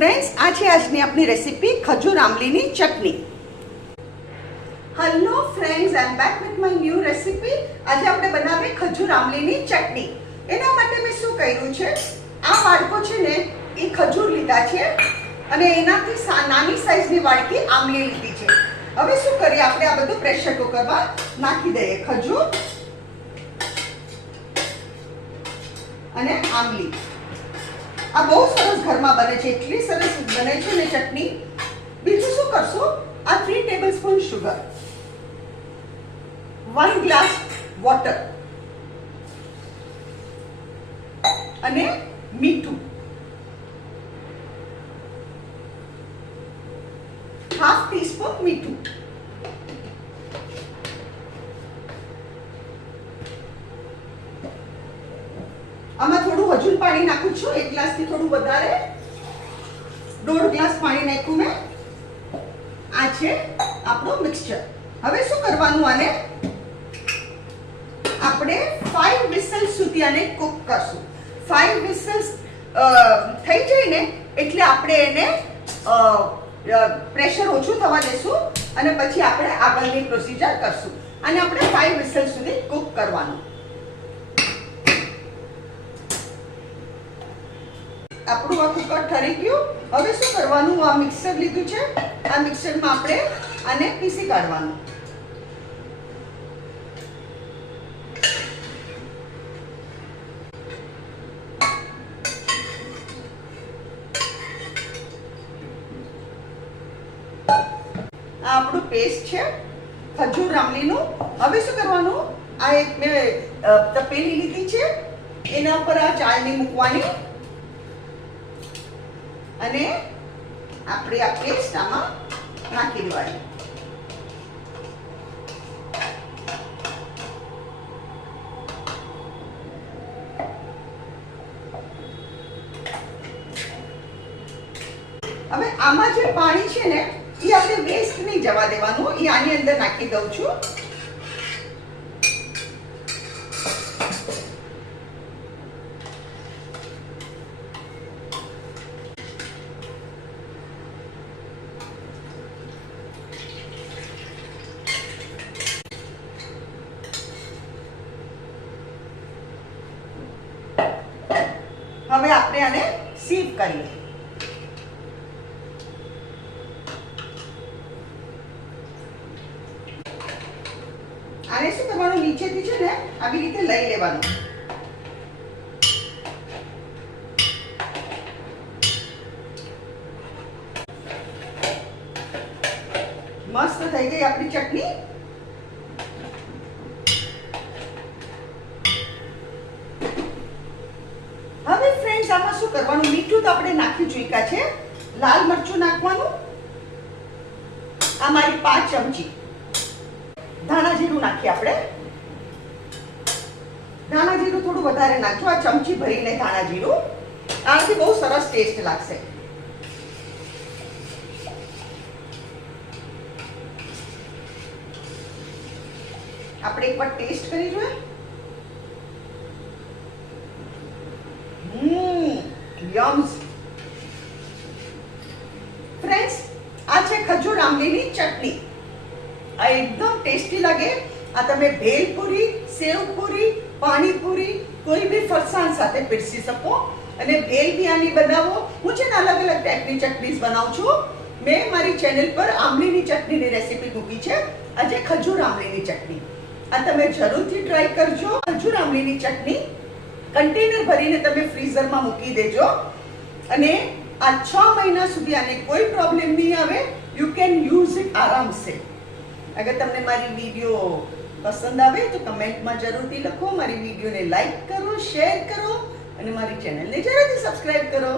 Friends, આ છે આજની આપણી રેસીપી ખજૂર આમલીની ચટણી. Hello friends, I am back with my new recipe. આજે આપણે બનાવીએ ખજૂર આમલીની ચટણી. એના માટે મેં શું કર્યું છે, આ વાડકો છે ને એ ખજૂર લીધા છે અને એનાથી નાની સાઈઝની વાડકી આમલી લીધી છે. હવે શું કરીએ, આપણે આ બધું પ્રેશર કુકરમાં નાખી દઈએ. ખજૂર અને આમલી આ બહુ સરસ ઘરમાં બને છે, એટલી સરસ બને છે ને ચટણી. બીજું શું કરશો, આ 3 ટેબલસ્પૂન સુગર, 1 ગ્લાસ વોટર અને મીઠું, 1/2 ટીસ્પૂન મીઠું. આમાં થોડું હજુ પાણી નાખું છું, 1 ગ્લાસથી થોડું વધારે, 1.5 ગ્લાસ પાણી નાખ્યું મેં. આ છે આપણું મિક્સચર. હવે શું કરવાનું, આને આપણે 5 વિસલ સુધી આને કુક કરશું. 5 વિસલ્સ થઈ જાય ને એટલે આપણે એને પ્રેશર ઓછું થવા દેશું અને પછી આપણે આગળની પ્રોસિજર કરશું. અને આપણે 5 વિસલ સુધી કુક કરવાનું. આપણું આ કુકર ઠરી ગયું. હવે શું કરવાનું, આ મિક્સર લીધું છે, આ મિક્સરમાં આપણે આને પીસી કાઢવાનું. આ આપણું પેસ્ટ છે ખજૂર આમલીનું. હવે શું કરવાનું, આ એક મેં તપેલી લીધી છે, એના પર આ ચાળણી મૂકવાની અને આપણે આ પેસ્ટ આમાં નાખી દેવાની. હવે આમાં જે પાણી છે ને એ આપણે વેસ્ટ નહીં જવા દેવાનું, એ આની અંદર નાખી દઉં છું. હવે આપણે આને સીવ કરીએ. આને શું કરવાનું, નીચેથી છે ને આવી રીતે લઈ લેવાનું. મસ્ત થઈ ગઈ આપણી ચટણી. હવે ફ્રેન્ડ્સ, આમાં શું કરવાનું, મીઠું તો આપણે નાખી ચૂક્યા છે. લાલ મરચું નાખવાનું, આ મારી 5 ચમચી. ધાણા જીરું નાખીએ આપણે. ધાણા જીરું થોડું વધારે નાખજો, આ ચમચી ભરીને ધાણા જીરું. આનાથી બહુ સરસ ટેસ્ટ લાગશે. આપણે એકવાર ટેસ્ટ કરી જોઈએ. યમ્સ. ફ્રેન્ડ્સ, આ છે ખજૂર આમલીની ચટણી. આ એકદમ ટેસ્ટી લાગે. આ તમે ભેલપુરી, સેવપુરી, પાણીપુરી, કોઈ બી ફરસાણ સાથે પીરસી શકો. અને ભેલ બી આની બનાવો. હું છે ને અલગ અલગ ટાઈપની ચટણીઝ બનાવું છું. મેં મારી ચેનલ પર આમલીની ચટણીની રેસીપી મૂકી છે. આજે ખજૂર આમલીની ચટણી. આ તમે જરૂરથી ટ્રાય કરજો. ખજૂર આમલીની ચટણી કન્ટેનર ભરીને તમે ફ્રીઝરમાં મૂકી દેજો અને આ 6 મહિના સુધી આને કોઈ પ્રોબ્લેમ નહીં આવે. યુ કેન યુઝ ઇટ આરામ સે. અગર તમને મારી વિડીયો પસંદ આવે તો કમેન્ટમાં જરૂરથી લખો. મારી વિડીયોને લાઈક કરો, શેર કરો અને મારી ચેનલને જરૂરથી સબસ્ક્રાઇબ કરો.